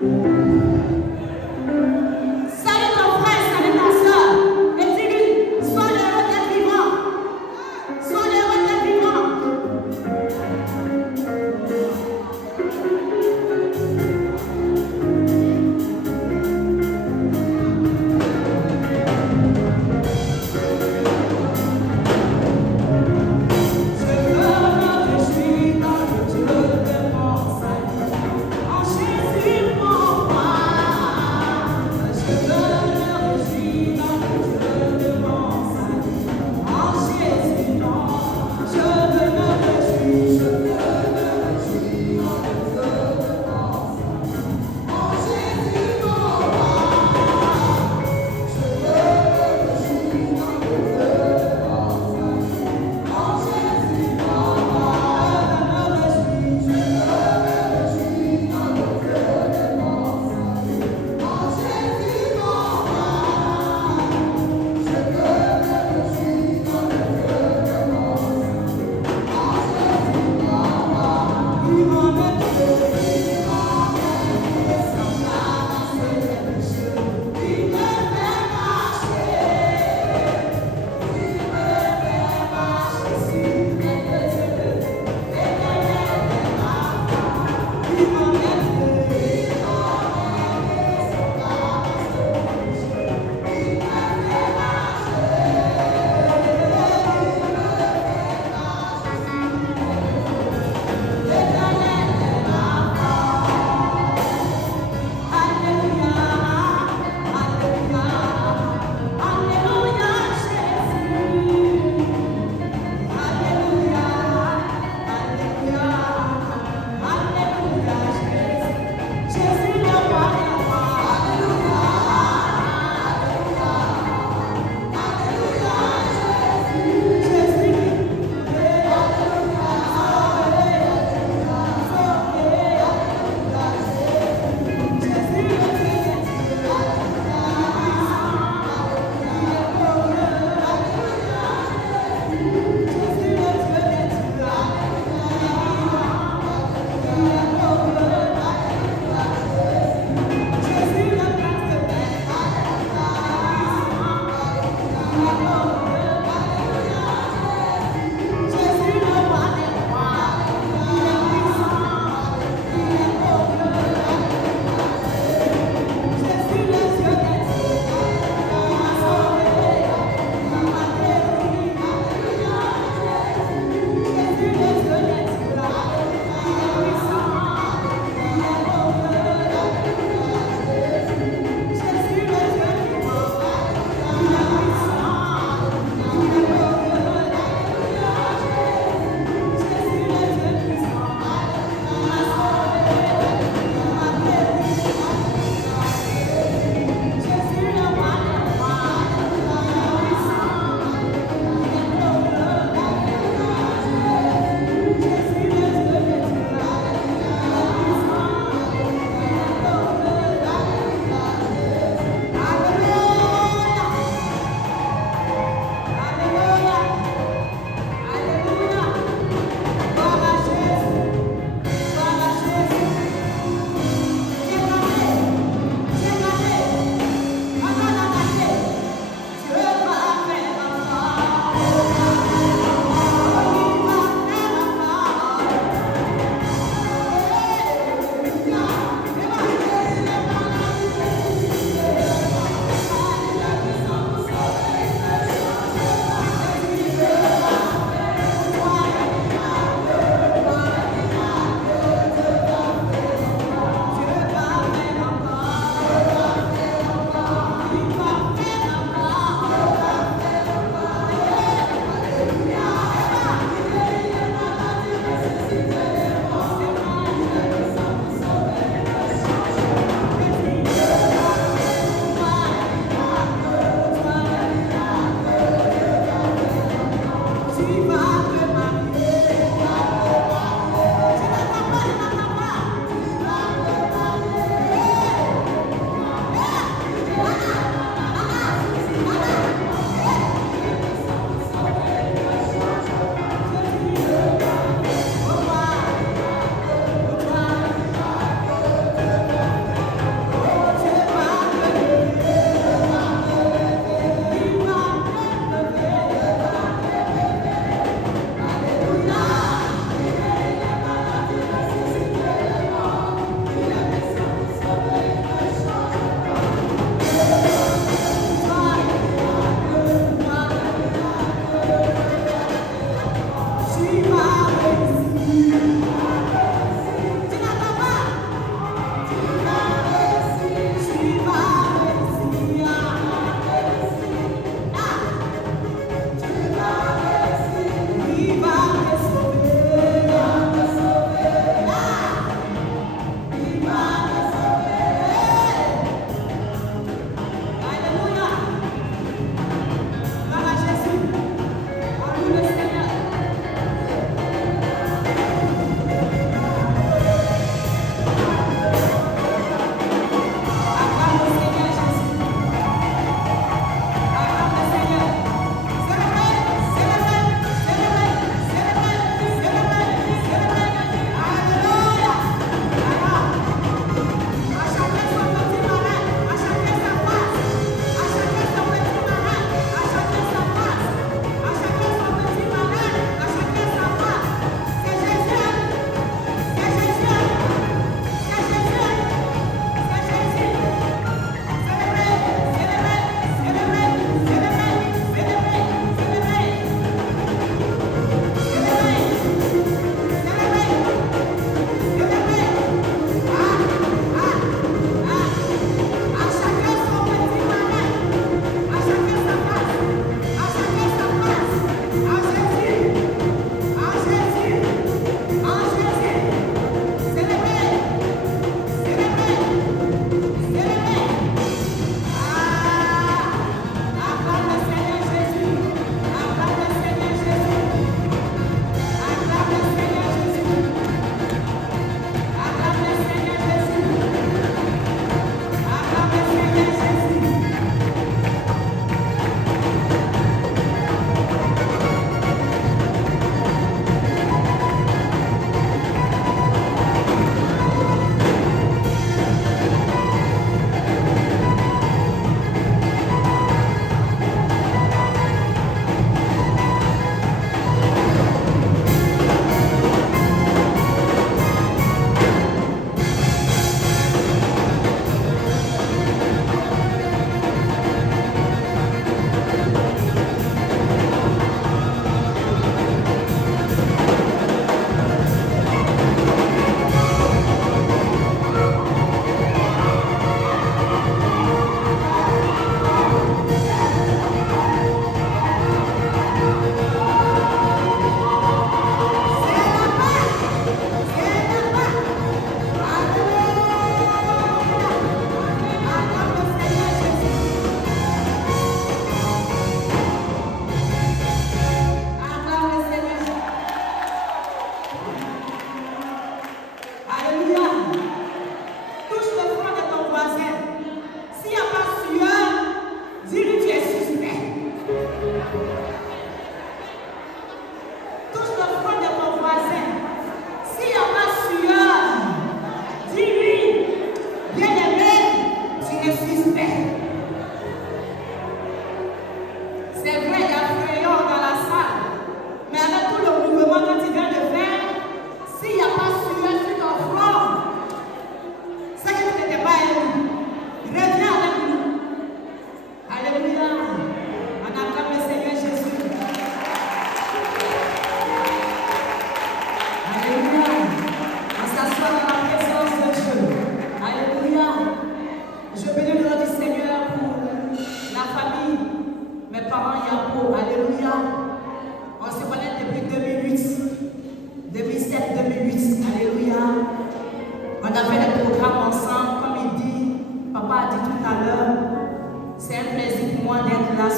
Salut ton frère, salut ta soeur. Et dis-lui, sois l'heureux d'être vivant. Sois l'heureux d'être vivant. En Jésus, mon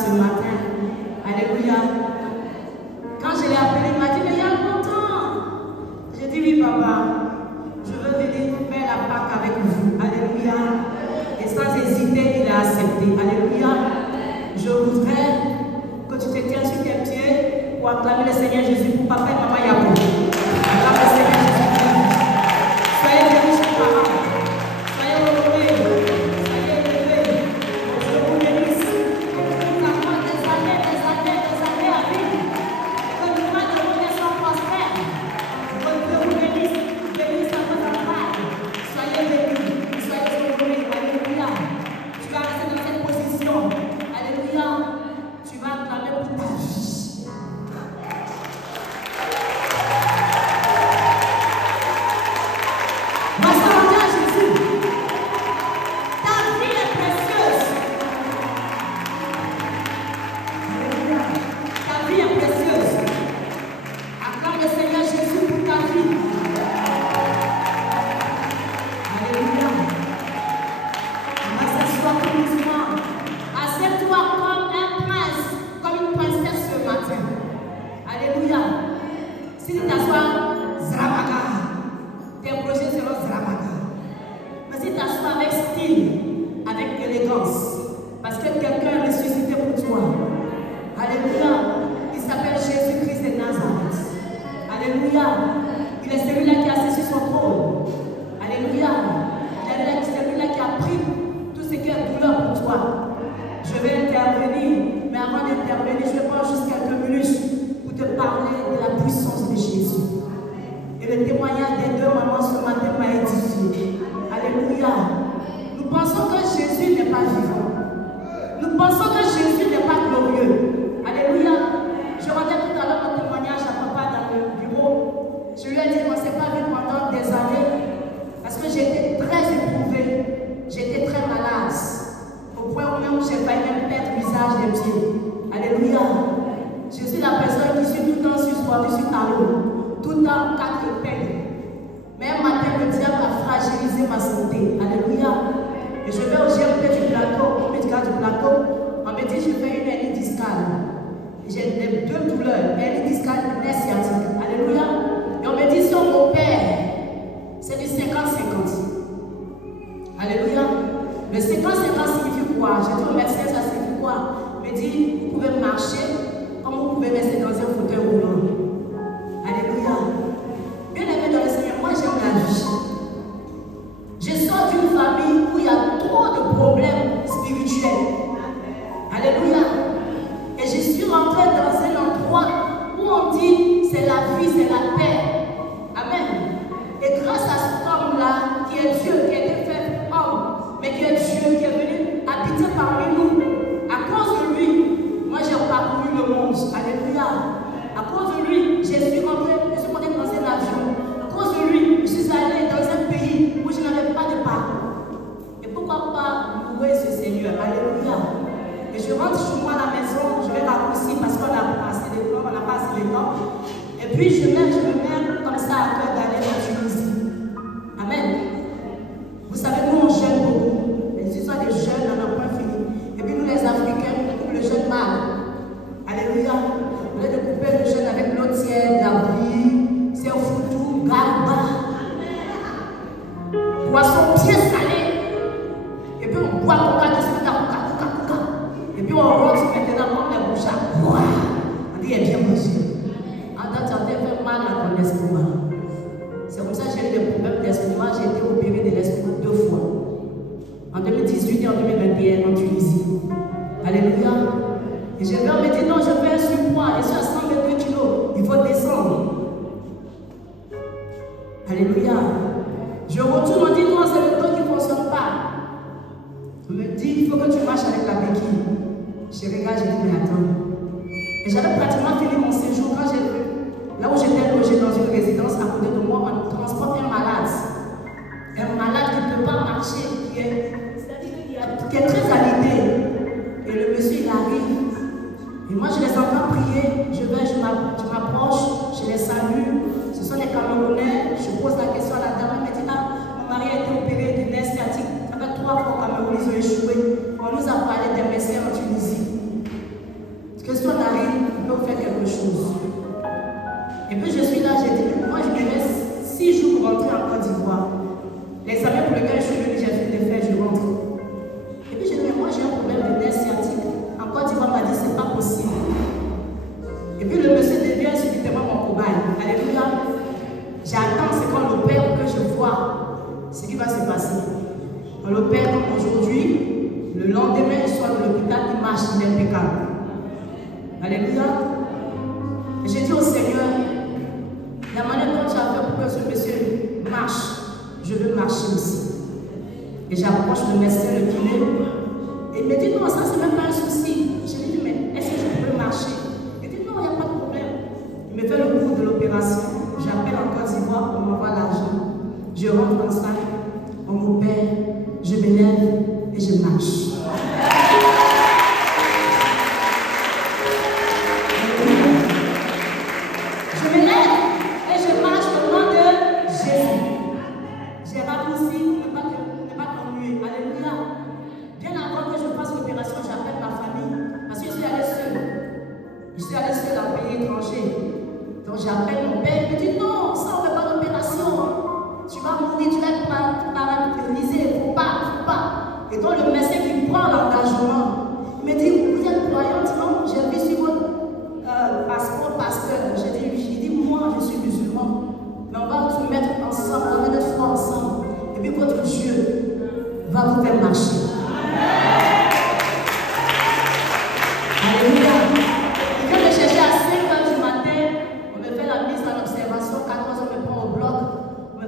ce matin. Alléluia. Quand je l'ai appelé, il m'a dit, mais il y a longtemps. J'ai dit, oui, papa, je veux venir faire la Pâque avec vous. Alléluia. Et sans hésiter, il a accepté. Alléluia. Je voudrais que tu te tiennes sur tes pieds pour acclamer le Seigneur Jésus pour papa et maman Yahoo. Acclame le Seigneur Jésus. Soyez bénis, chers parents. Soyez honorés. Soyez élevés. Je vous bénisse. Nous avons des années à vivre. Que nous soient prospères. Que Dieu vous bénisse. Bénisse à votre travail. Soyez bénis. Soyez honorés. Alléluia. Tu vas rester dans cette position. Alléluia. Tu vas acclamer pour ta vie. On nous a parlé des messieurs en Tunisie. On l'opère comme aujourd'hui. Le lendemain, il sort de l'hôpital, il marche, il est impeccable. Alléluia. Et j'ai dit au Seigneur, la manière dont tu as fait pour que ce monsieur marche, je veux marcher aussi. Et j'approche le médecin, le kiné, et il me dit non, ça c'est même pas un souci. Je lui dis, mais est-ce que je peux marcher? Il dit non, il n'y a pas de problème. Il me fait le cours de l'opération, j'appelle en Côte d'Ivoire, on m'envoie l'argent. Je rentre en salle, on m'opère, je me lève et je marche. Je me lève et je marche au nom de Jésus. J'ai raccourci pour ne pas t'ennuyer. Alléluia. Bien avant que je fasse l'opération, j'appelle ma famille parce que je suis allée seule. Je suis allée seule à un pays étranger. Donc j'appelle mon père, il me dit non, ça on ne fait pas l'opération. Tu vas mourir, tu vas être paralysé, il ne faut pas. Et donc le médecin qui prend l'engagement, il me dit, vous êtes croyante? Non, j'ai vu sur votre passeport pasteur. J'ai dit, oui. Il dit, moi je suis musulman. Mais on va tout mettre ensemble, on va mettre notre foi ensemble. Et puis votre Dieu va vous faire marcher. Alléluia. Et quand je cherchais à 5h du matin, on me fait la mise en observation, 14h on me prend au bloc.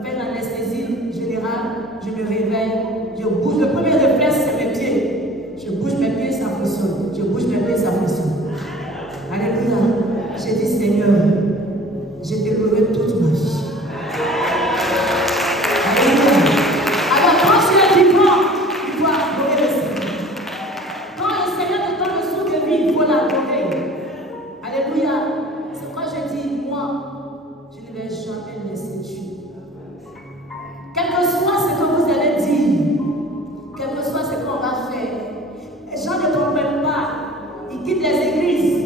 Une anesthésie générale, je me réveille, je bouge. Le premier réflexe, c'est mes pieds. Je bouge mes pieds, ça fonctionne. Je bouge mes pieds, ça fonctionne. Alléluia. J'ai dit, Seigneur, je te louerai toute ma vie. Alléluia. Alors, quand tu es vivant, il faut adorer le Seigneur. Quand le Seigneur te donne le souffle de vie, il faut l'adorer. Alléluia. C'est pourquoi je dis, moi, je ne vais jamais laisser Dieu. Quel que soit ce que vous allez dire, quel que soit ce qu'on va faire, les gens ne comprennent pas. Ils quittent les églises,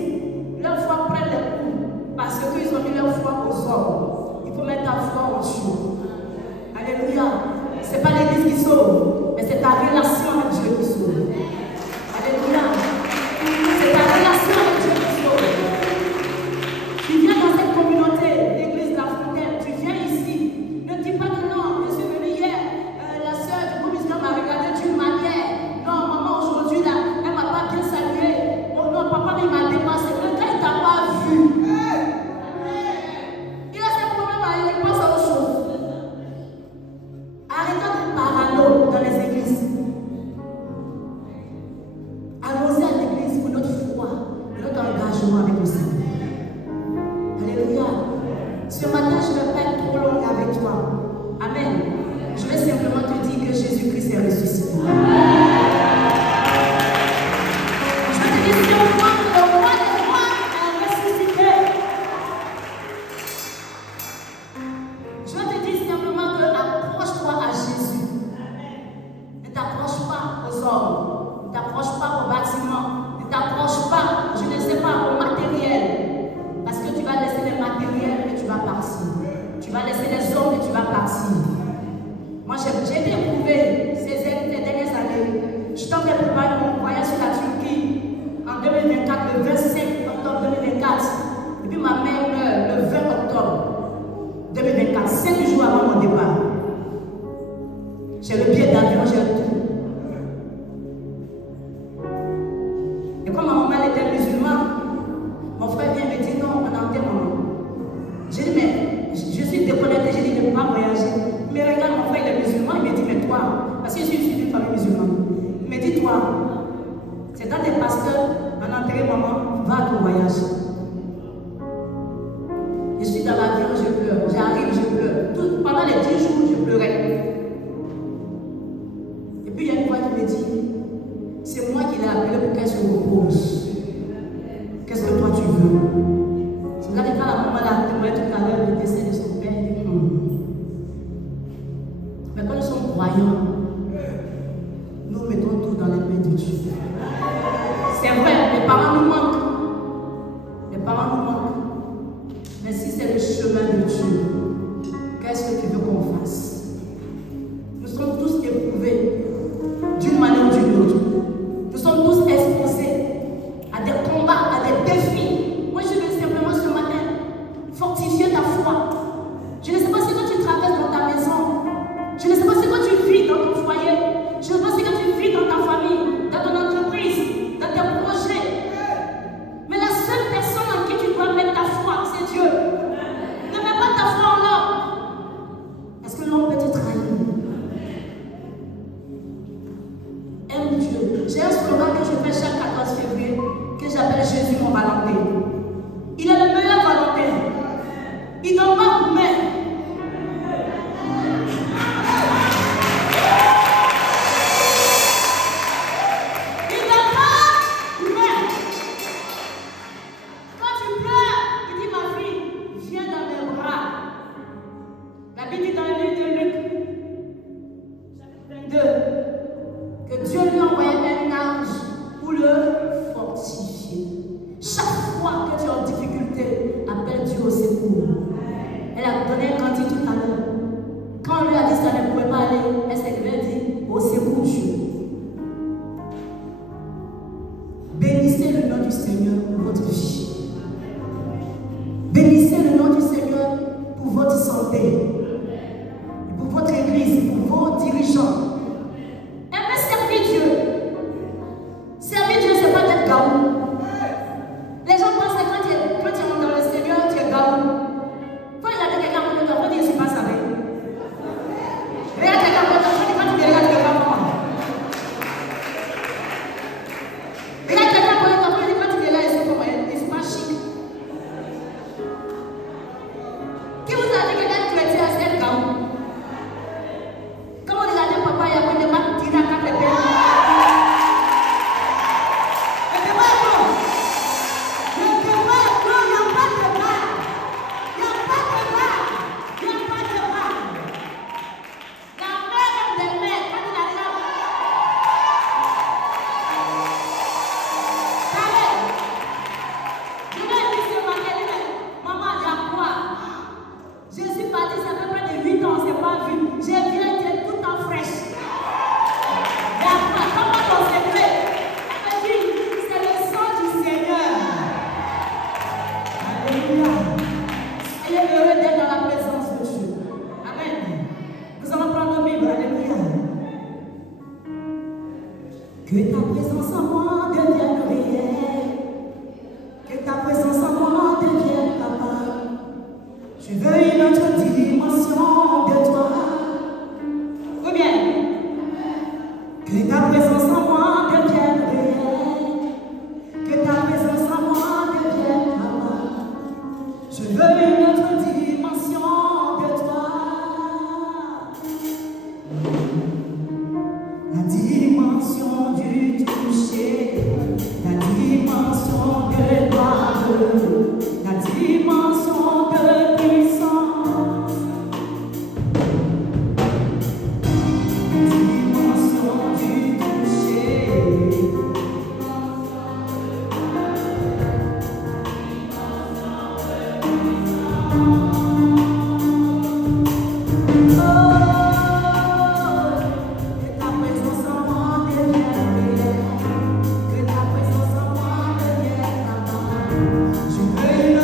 leur foi prend le coup parce qu'ils ont mis leur foi aux hommes. Il faut mettre ta foi en Dieu. Alléluia. Ce n'est pas l'église qui sauve, mais c'est ta relation avec Dieu qui sauve. Alléluia. C'est ta relation avec Dieu qui sauve. Tu viens dans cette communauté, l'église de la Fontaine, tu viens ici. Ne dis pas que non, je suis venu hier, la soeur du groupe Islam m'a regardé d'une manière. Non, maman, aujourd'hui, là, elle ne m'a pas bien salué. Oh non, papa, il m'a dépassé. Le gars, il ne t'a pas vu. Il a ses problèmes à il pense à autre chose. Arrêtons de parano dans les églises. Allons-y à l'église pour notre foi, pour notre engagement avec le Seigneur. Alléluia. Ce matin, je ne vais pas être trop longue avec toi. Amen. Je vais simplement te dire que Jésus-Christ est ressuscité. Je vais te dire si on croit que le roi des rois est ressuscité. Je vais te dire simplement que accroche-toi à Jésus. Ne t'accroche pas aux hommes. Ne t'accroche pas au bâtiment. Ne t'accroche pas, je ne sais pas, au matériel. Parce que tu vas laisser les matériels et tu vas partir. Tu vas laisser les hommes et tu vas partir. Moi, j'ai été éprouvé ces dernières années. Je t'en ai préparé mon voyage sur la Turquie en 2024, le 25 octobre 2024. Et puis ma mère meurt le 20 octobre 2024, 5 jours avant mon départ. J'ai le billet d'avion, j'ai tout. Et comme ma maman était musulmane, mon frère vient me dire non, on enterre maman. J'ai dit mais je suis déconnectée, j'ai dit je ne peux pas voyager. Mais regarde, mon frère il est musulman, il me dit mais toi, parce que je suis d'une famille musulmane, il me dit toi, c'est dans des pasteurs, on a enterré maman, va à ton voyage. Je suis dans l'avion, je pleure, j'arrive, je pleure. Pendant les 10 jours, je pleurais. Et puis il y a une fois qui me dit, c'est moi qui l'ai appelé pour qu'elle se repose. Qu'est-ce que toi tu veux? C'est là que quand la maman l'a témoigné tout à l'heure, le décès de son père, il dit mais quand nous sommes croyants, nous mettons tout dans les mains de Dieu. C'est vrai, les parents nous manquent. Les parents nous manquent. Mais si c'est le chemin de Dieu, qu'est-ce que tu veux qu'on fasse? Nous sommes tous éprouvés d'une manière ou d'une autre. Nous sommes tous exposés à des combats, à des défis. Moi, je veux simplement ce matin fortifier ta foi. Je ne sais pas ce que tu traverses dans ta maison. Je ne sais pas ce que tu vis dans ton foyer. Je Dieu. J'ai un slogan que je fais chaque 14 février que j'appelle Jésus mon Valentin. Il est le meilleur Valentin. Il ne donne pas gourmet. Que Dieu lui envoyait un ange pour le fortifier. Chaque fois que tu es en difficulté, appelle Dieu au secours. Elle a donné un cantique tout à l'heure. Quand on lui a dit que ça ne pouvait pas aller, elle s'est levée et dit au secours Dieu. Bénissez le nom du Seigneur pour votre vie. Bénissez le nom du Seigneur pour votre santé, pour votre église, pour vos dirigeants. Servir Dieu, ce n'est pas d'être gaou. Les gens pensent que quand tu es dans le Seigneur, tu es gaou. Il faut regarder quelqu'un pour le temps, dire je ne suis pas savé. Regarde quelqu'un pour le temps, quand tu me regardes, tu ne pas moi. Regarde quelqu'un pour le temps, quand tu me regardes, je ne suis pas chic. Qui vous a dit que d'être chrétien, c'est être gaou? Quand vous regardez papa, il y a pas de mal tiré à quatre épées. Que ta présence en moi devienne réelle. Que ta présence en moi devienne papa. Je veux une autre dimension de toi. Ou bien, que ta présence en moi devienne réelle. Que ta présence en moi devienne papa. Je veux une autre dimension de toi. La dimension du toucher, la dimension de gloire, la dimension de puissance, la dimension du toucher, je veux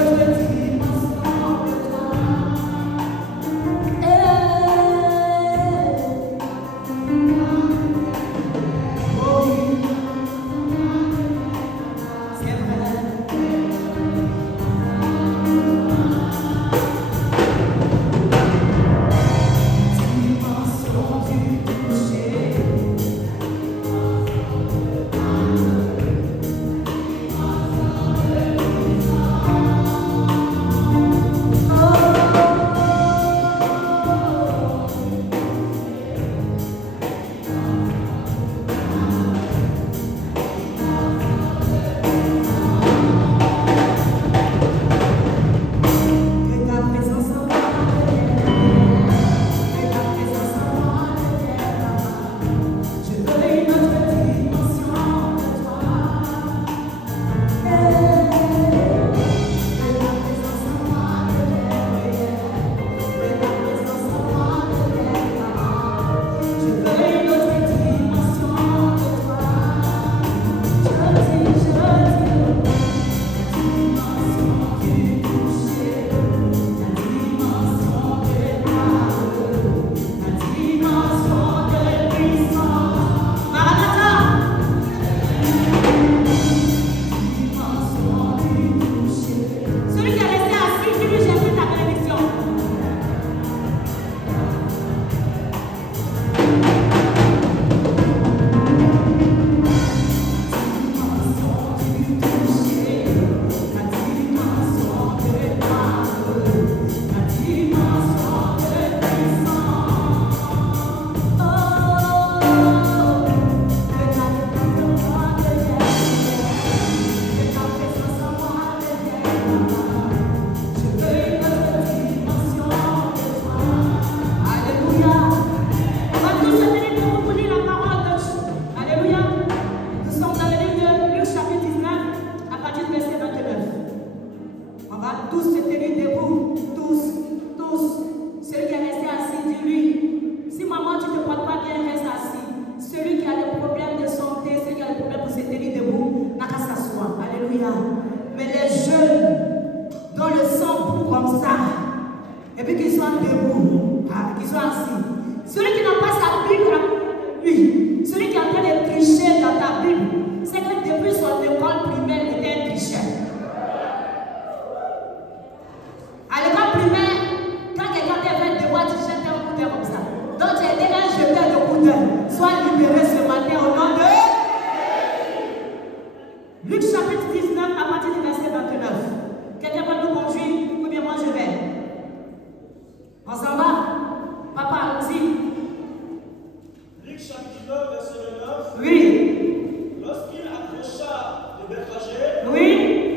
Oui. Lorsqu'il approcha de Bethphagée Oui.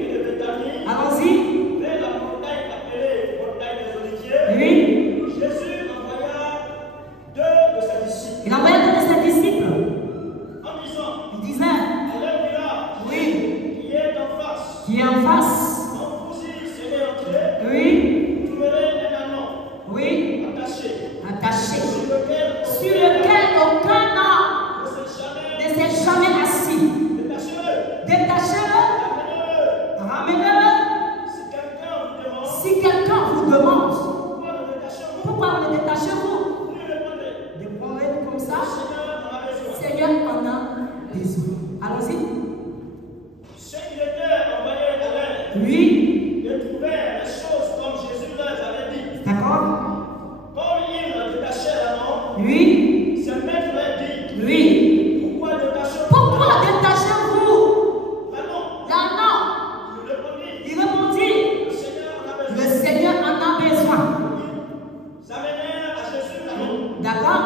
et de Béthanie, Allons-y. vers la montagne appelée montagne des Oliviers, Oui. Jésus envoya deux de ses disciples. Il envoya deux de ses disciples. En disant, Il disait, allez au village oui, qui est en face. qui est en face. Quand vous y serez entrés, Oui. vous trouverez un anneau Oui. attaché, Attaché. sur lequel Aucun homme ne ne s'est jamais assis. détachez-le, Détachez-le. ramenez-le. Ramenez-le. Si quelqu'un vous demande, Si quelqu'un vous demande, pourquoi le détachez-vous, pourquoi le détachez-vous? vous lui répondez, Répondez comme ça. le Seigneur en a besoin. Seigneur en a besoin. Allons-y. Ceux qui étaient envoyés à l'aide, Oui. ils trouvaient les choses comme Jésus leur avait dit. D'accord. Quand ils détachaient l'anneau, Oui. ses maîtres leur dit, Oui. pourquoi détachez-vous Pourquoi détachez-vous l'anneau? l'anneau? Il répondit, Il répondit, le Seigneur en a besoin. le Seigneur en a besoin. Ils amenèrent à Jésus l'anneau, D'accord.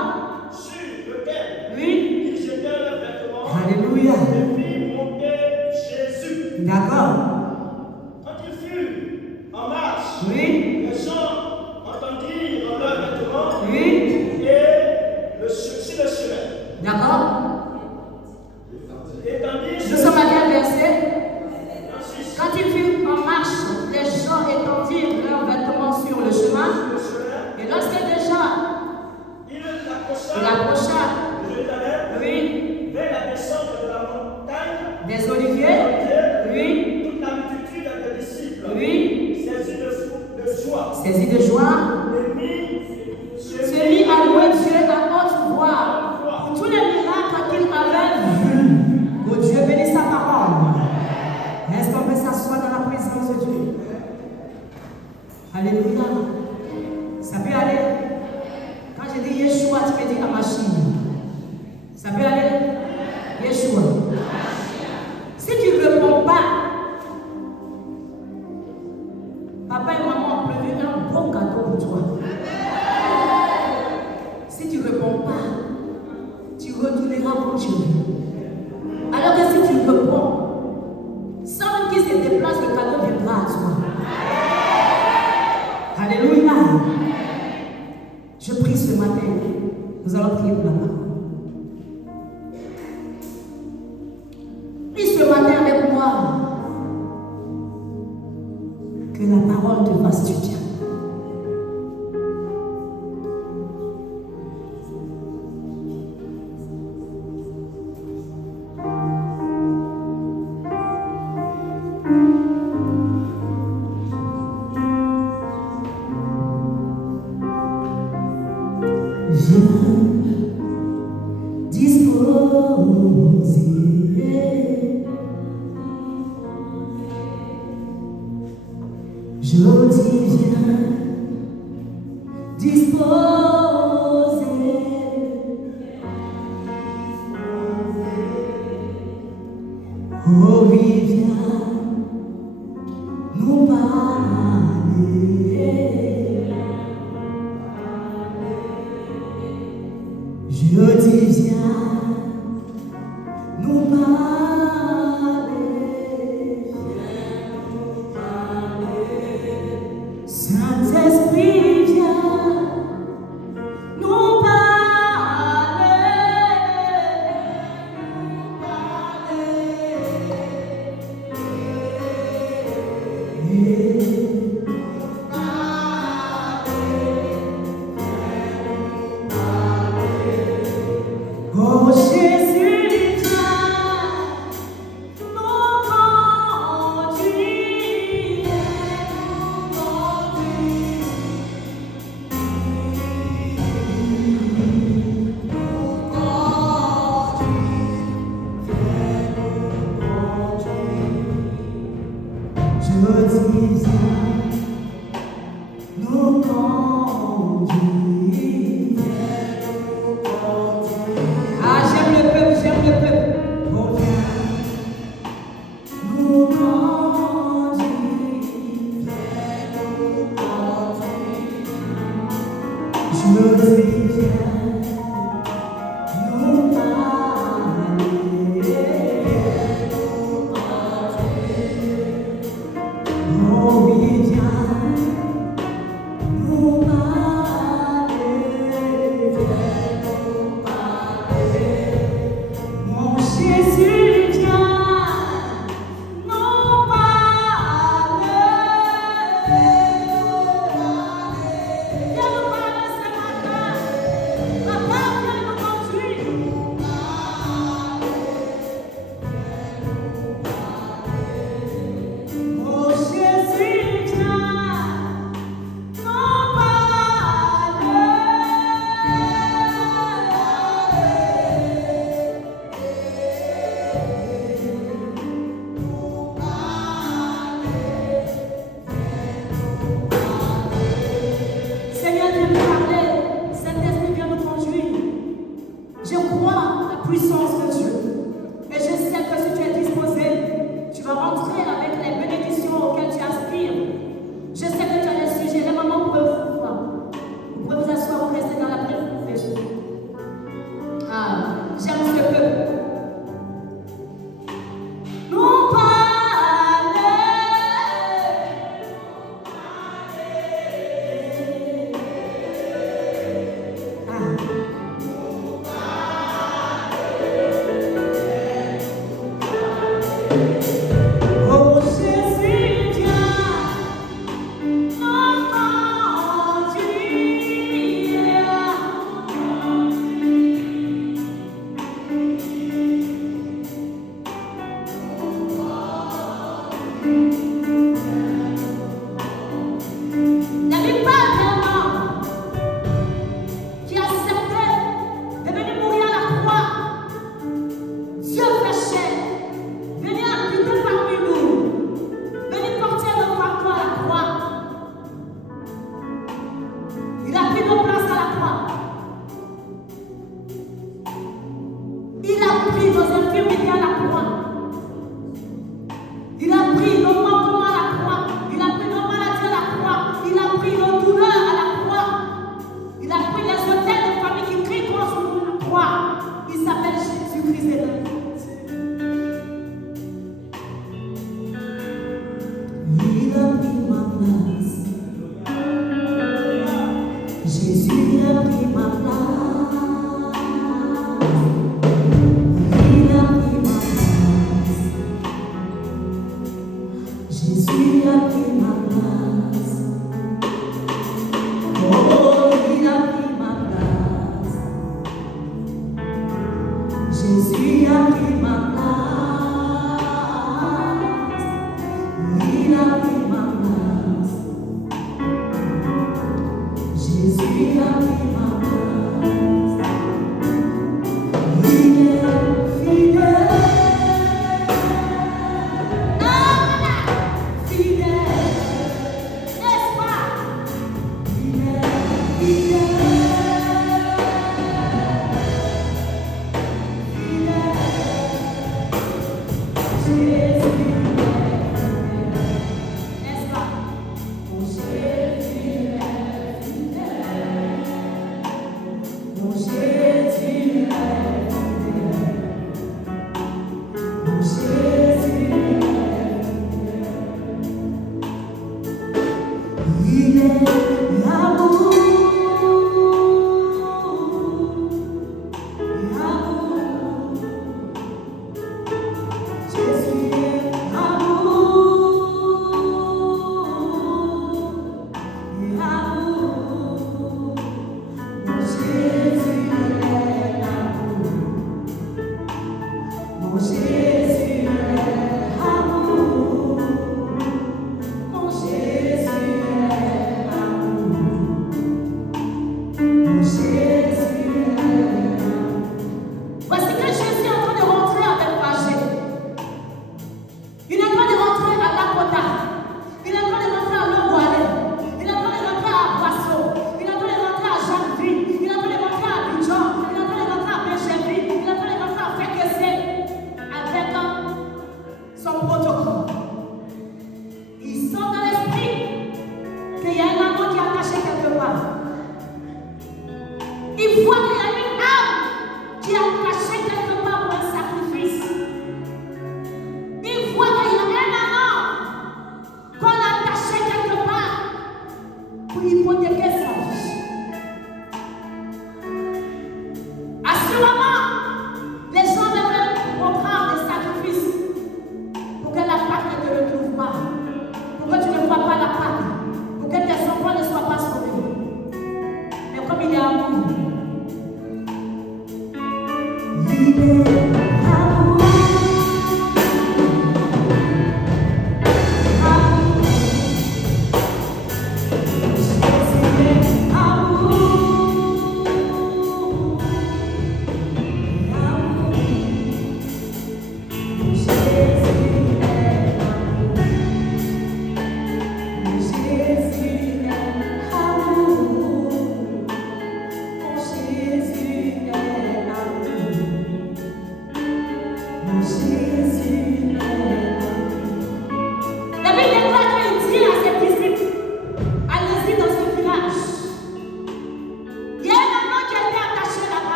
sur lequel Oui. ils jetèrent leurs vêtements Alléluia. et firent monter Jésus. D'accord. Quand il fut en marche, Oui. les gens entendirent leurs vêtements Oui. et sur le chemin. D'accord. Et tandis Nous sommes à quel verset? ensuite, Quand il fut en marche, les gens étendirent leurs vêtements sur le chemin. le chemin, Et lorsque déjà il il approcha approcha, de Jérusalem oui, vers la descente de la montagne des oliviers, oui, toute la multitude des disciples, oui, saisis de joie, saisi de joie, se mit à louer Dieu à haute voix pour tous les miracles qu'il avait vus. Que Dieu bénisse sa parole. Est-ce qu'on peut s'asseoir dans la présence de Dieu? Alléluia. Ça peut aller. Quand je dis Yeshua, tu peux dire Amashia. Ça peut aller? Yeshua. Si tu ne réponds pas, papa et maman ont prévu un beau cadeau pour toi. Si tu ne réponds pas, tu retourneras pour Dieu. Alors que si tu réponds, sans qu'il se déplace, le cadeau viendra à toi. Alléluia. Je prie ce matin. Nous allons prier pour la parole. Prie ce matin avec moi. Que la parole te fasse du bien.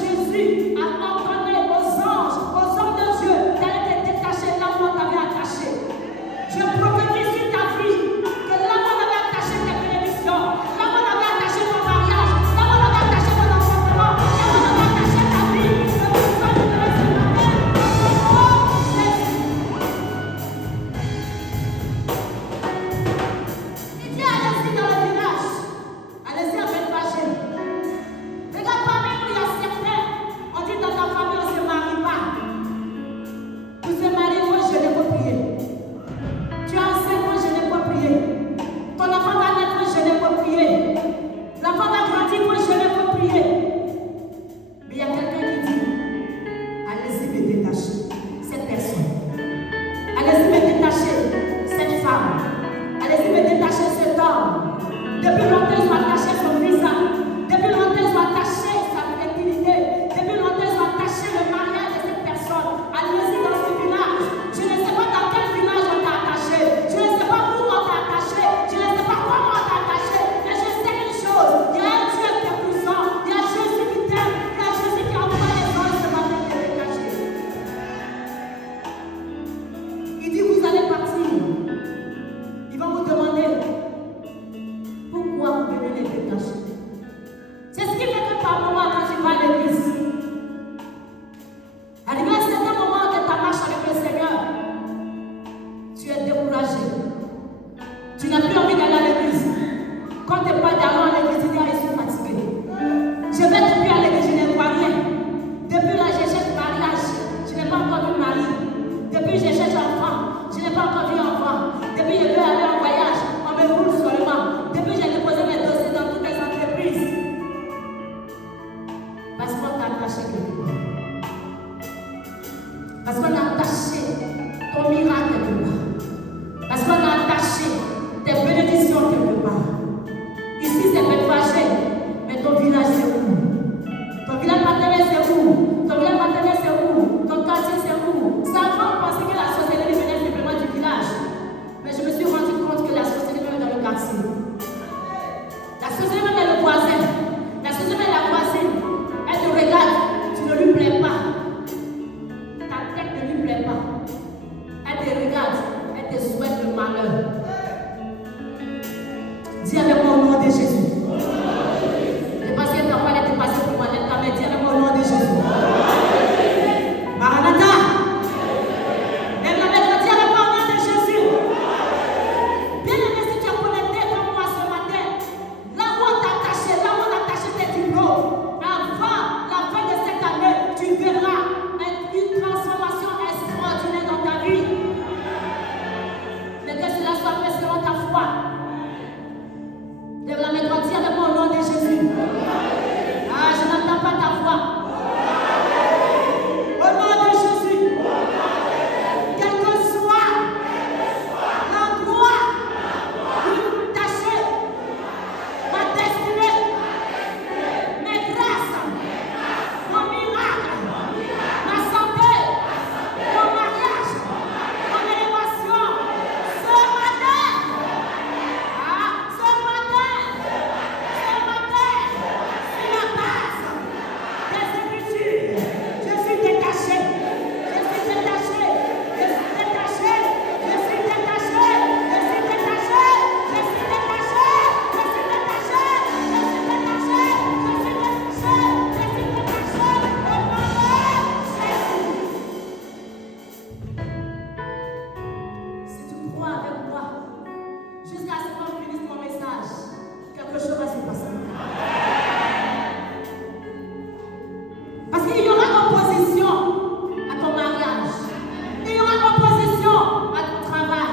Jésus a ordonné aux anges de Dieu d'aller te détacher là Depuis longtemps, ils ont attaché son visa. Depuis longtemps, ils ont attaché sa fertilité. Depuis longtemps, ils ont attaché le mariage de cette personne. Allez-y dans ce village. Je ne sais pas dans quel village on t'a attaché. Je ne sais pas où on t'a attaché. Je ne sais pas comment on t'a attaché. Mais je sais une chose. Il y a un Dieu qui est puissant. Il y a Jésus qui t'aime. Il y a Jésus qui envoie les anges ce matin te dégager. Il dit, vous allez partir. Ils vont vous demander pourquoi vous venez les détacher. C'est ce qui fait que par moment, quand tu vas à l'église, arrivé à un certain moment de ta marche avec le Seigneur, tu es découragé. Tu n'as plus envie d'aller à l'église. Quand tu n'es pas d'allant à l'église, tu dis, je suis fatigué. Je vais depuis à l'église, je ne vois rien. Depuis là, je cherche mariage. Je n'ai pas encore vu mari. Depuis, je cherche enfant. Je n'ai pas encore vu enfant. Depuis, je veux aller en voyage. On me roule seulement. Depuis, j'ai déposé mes dossiers dans toutes les entreprises. Parce qu'on t'a attaché quelque part. Parce qu'on a attaché ton miracle quelque part. Parce qu'on a attaché tes bénédictions quelque part. Ici, c'est Bethphagé, mais ton village, c'est où? Ton village maternel, c'est où? Ton village maternel, c'est où? Ton quartier, c'est où? Ça avant, on pensait que la sorcellerie venait simplement du village. Mais je me suis rendu compte que la sorcellerie venait dans le quartier. La sorcellerie même est le voisin. La sorcellerie même est la voisine. Elle te regarde, tu ne lui plais pas. Ta tête ne lui plaît pas. Elle te regarde, elle te souhaite le malheur. Dis avec moi au nom de Jésus. Je pense que ta parole est passée pour moi. Lève ta main, dis avec moi au nom de Jésus. Maranatha. Lève la main, dis avec moi au nom de Jésus. Bien-aimé, si tu es connecté comme moi ce matin, là où on t'a attaché, là où on a attaché tes diplômes, avant la fin de cette année, tu verras une transformation extraordinaire dans ta vie. Mais que cela soit fait selon ta foi. Lève la main droite, dis avec moi au nom de Jésus. Ah, je n'entends pas ta voix. Au nom de Jésus. Quel que soit l'endroit où vous tâchez ma destinée, mes grâces, mon miracle, ma santé, mon mariage, mon élévation, ce matin. Ah, ce matin, sur la base des Écritures, je suis détaché, je suis détaché, je suis détaché, je suis détaché, je suis détaché, je suis détaché, je suis détaché, je suis détaché, je suis détaché, je suis détaché, au nom de Jésus. Si tu crois avec moi, jusqu'à ce qu'on finisse mon message, quelque chose va se passer. Parce qu'il y aura opposition à ton mariage. Il y aura opposition à ton travail.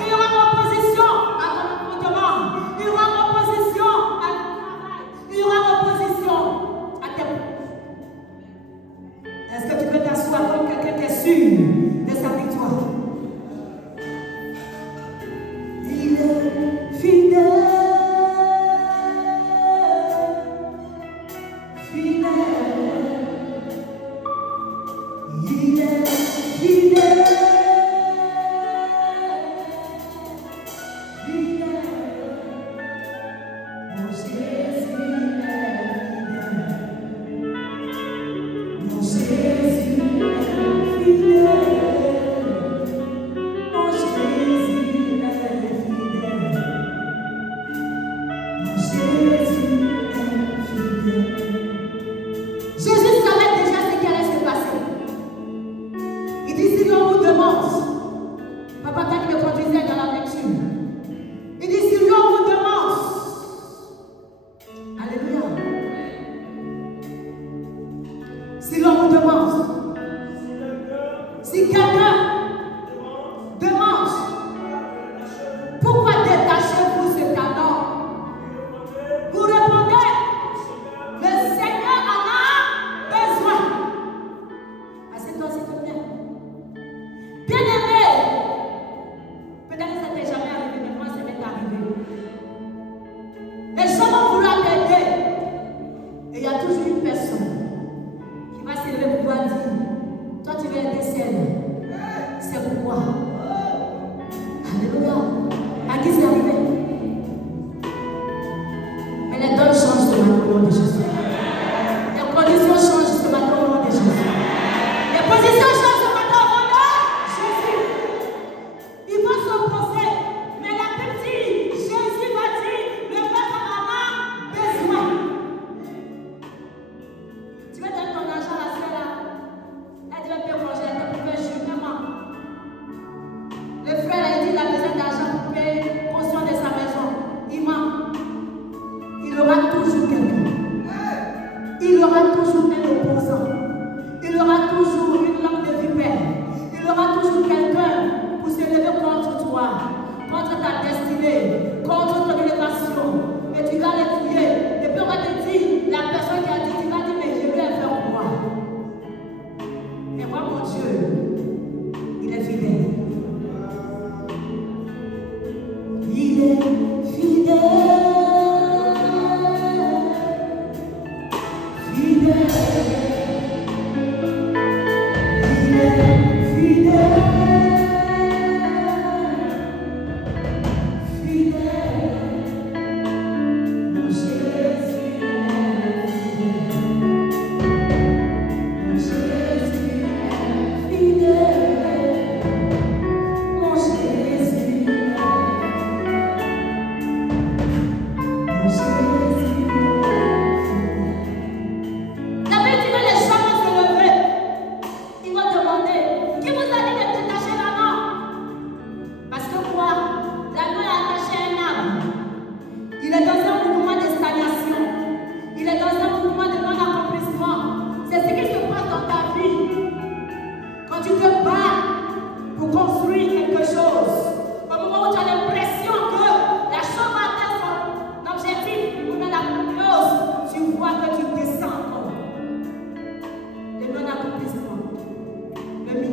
Il y aura opposition à ton appartement. Il y aura opposition à ton travail. Il y aura opposition à tes... Est-ce que tu peux t'asseoir comme quelqu'un qui est sûr de sa victoire? Il est fidèle. Il est fidèle. Mon Jésus est fidèle. Mon Jésus est fidèle. Mon Jésus est fidèle. Jésus savait déjà ce qui allait se passer. Il dit, si l'on vous demande, papa quand il me conduisait dans la lecture, il dit, si l'on vous demande, alléluia, si l'on vous demande, si quelqu'un demande, pourquoi détachez-vous ce cadeau? Vous répondez, le Seigneur en a besoin. Assieds-toi s'il te plaît. Bien-aimé, peut-être que ça t'est jamais arrivé, mais moi ça m'est arrivé.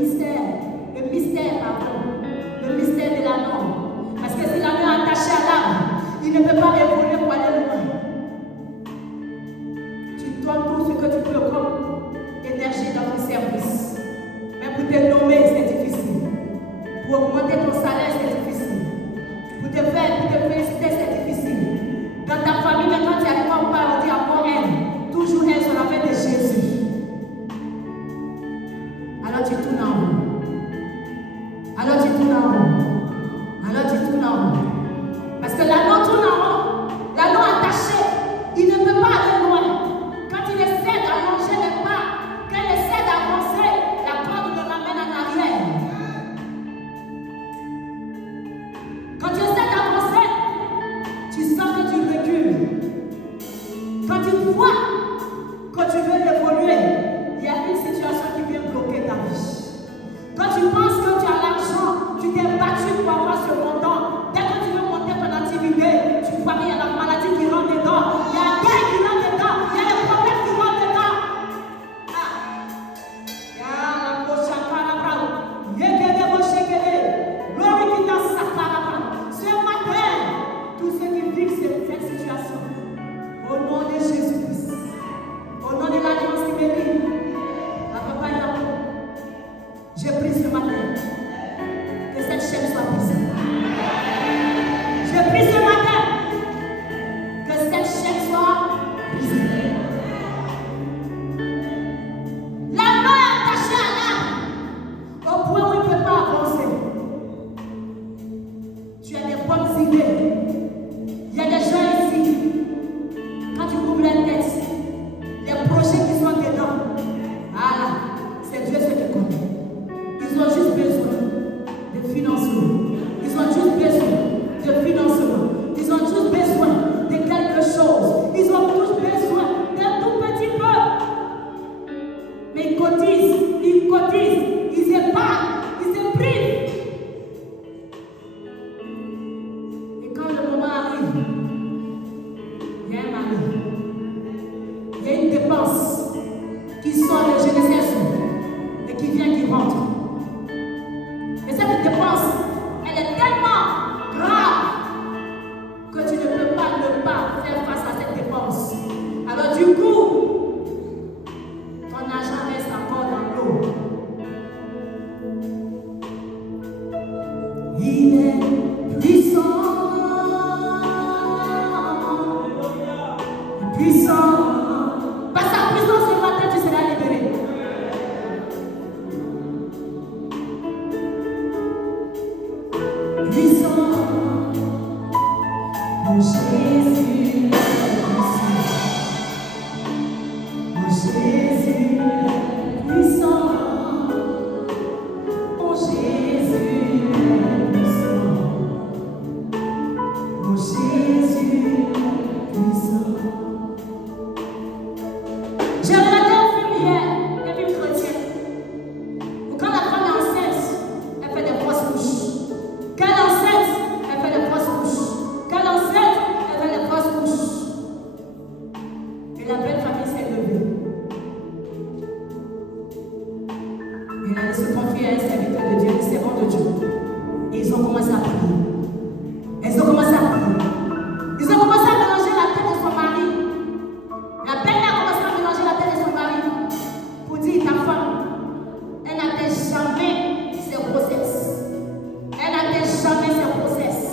le mystère de l'anneau. Parce que si l'anneau est attaché à l'arbre, il ne peut pas évoluer pour aller loin. Tu donnes tout ce que tu peux comme énergie dans ton service. Mais pour te nommer, c'est difficile. Pour augmenter ton salaire, c'est difficile. Pour te féliciter, c'est difficile. Dans ta famille, mais quand tu arrives à pas, on dit encore elle. Toujours elle sur la fête de Jésus. Alors tu tournes en haut. Alors tu tournes en haut. Alors tu tournes en haut. Parce que l'anneau tourne en haut. L'anneau attaché, il ne peut pas aller loin. Quand il essaie d'allonger les pas, quand il essaie d'avancer, la corde le ramène en arrière. Quand tu essaies d'avancer, tu sens que tu recules. Quand tu vois que tu veux évoluer, il y a une situation qui vient bloquer ta vie. Quand tu penses que tu as l'argent, tu t'es battu pour avoir ce montant. Dès que tu veux monter ton activité, tu vois qu'il y a la maladie qui rentre dedans. Il y a la guerre qui rentre dedans. Il y a les problèmes qui rentrent dedans. Ce matin, tous ceux qui vivent cette situation, au nom de Jésus-Christ, au nom de l'Alliance qui bénit, Papa et l'amour, je prie ce matin que cette chaîne soit brisée. Je prie ce matin que cette chaîne soit brisée. La main est attachée à l'arbre au point où il ne peut pas avancer. Tu as des bonnes idées. Il y a des gens ici, quand tu ouvres la tête, les projets qui sont dedans, voilà, c'est Dieu ce qui compte. Ils ont juste besoin de financement. Ils ont juste besoin de financement. Ils ont juste besoin de quelque chose. Ils ont tous besoin d'un tout petit peu. Mais ils cotisent, ils épargnent, ils se privent. Et quand le moment arrive, il y a un mari. Il y a une dépense qui sort de je ne sais où et qui vient, qui rentre. Et cette dépense, elle est tellement grave que tu ne peux pas ne pas faire face à cette dépense. Alors du coup, ton argent reste encore dans l'eau. Il est puissant. Puissant. Par sa puissance ce matin, tu seras libéré. Puissant. Mon Jésus, mon Jésus, puissant. Mon Jésus, puissant. Mon Jésus, puissant. J'ai regardé un film hier, un film chrétien, où quand la femme est enceinte, elle fait des fausses couches. Quand elle est enceinte, elle fait des fausses couches. Quand elle est enceinte, elle fait des fausses couches. Et la belle famille s'est levée. Elle allait se confier à un serviteur de Dieu, un servant de Dieu. Et ils ont commencé à prier. Ils ont commencé à prier. Ils ont commencé à mélanger la tête de son mari. La belle-mère a commencé à mélanger la tête de son mari pour dire ta femme, elle n'atteint jamais ses grossesses. Elle n'atteint jamais ses grossesses.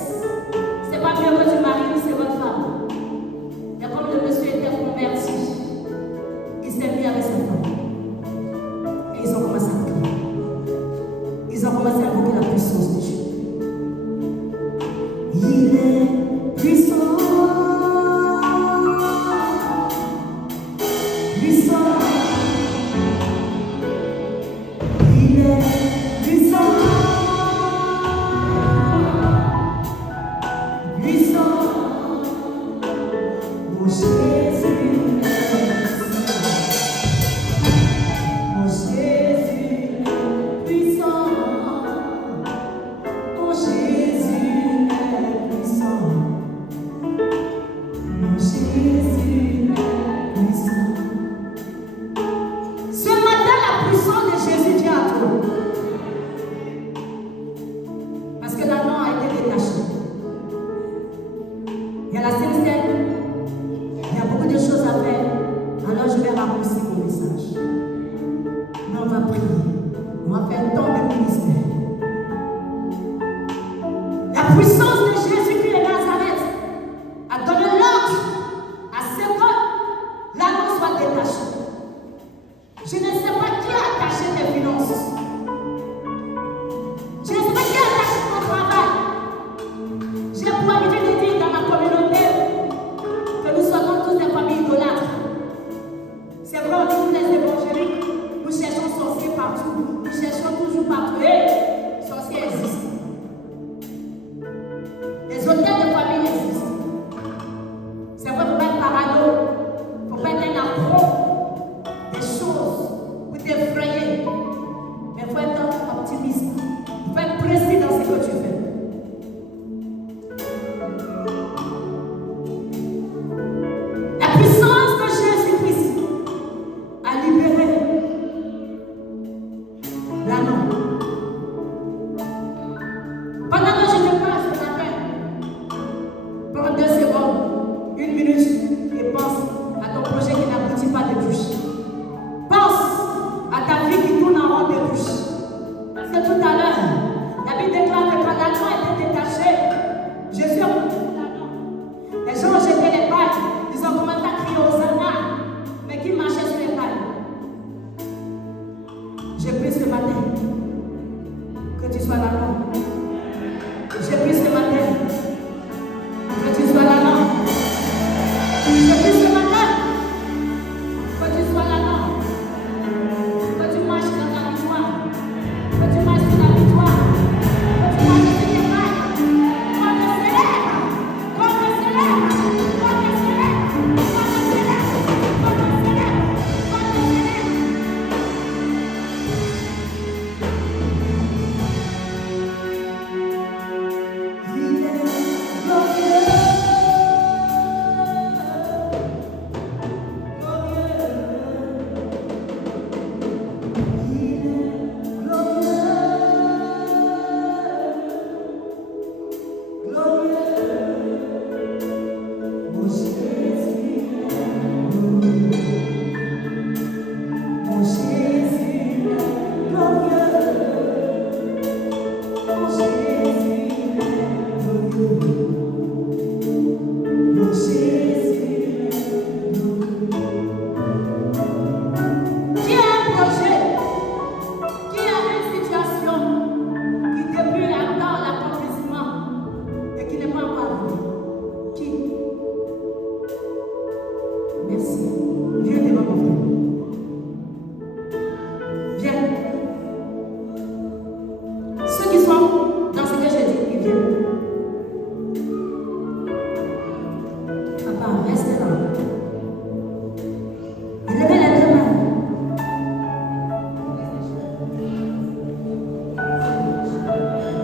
C'est pas mieux que tu maries, c'est votre femme. Et comme le monsieur était converti, il s'est mis avec sa femme. Et ils ont commencé à prier. Ils ont commencé à invoquer la puissance de Dieu. Il est puissant. Puissant. Il est puissant. Puissant. Mon Jésus est puissant. Mon Jésus est puissant. Mon Jésus est puissant. Mon Jésus est puissant. Ce matin, la puissance de Jésus vient à toi. puissance de Jésus-Christ de Nazareth a donné l'ordre à ce que l'anneau soit détaché. Je ne sais pas qui a attaché tes finances. Je ne sais pas qui a attaché ton travail. J'ai pour habitude de dire dans ma communauté que nous sommes tous des familles idolâtres. C'est vrai, on dit nous les évangéliques, nous cherchons sorciers partout. Nous cherchons toujours partout. Et sorciers existent. Les hôtels de famille existent. C'est vrai, il ne faut pas être parano. Il ne faut pas être un affront des choses pour t'effrayer. Mais il faut être optimiste. Il faut être précis dans ce que tu fais. La puissance de Jésus-Christ a libéré l'anneau.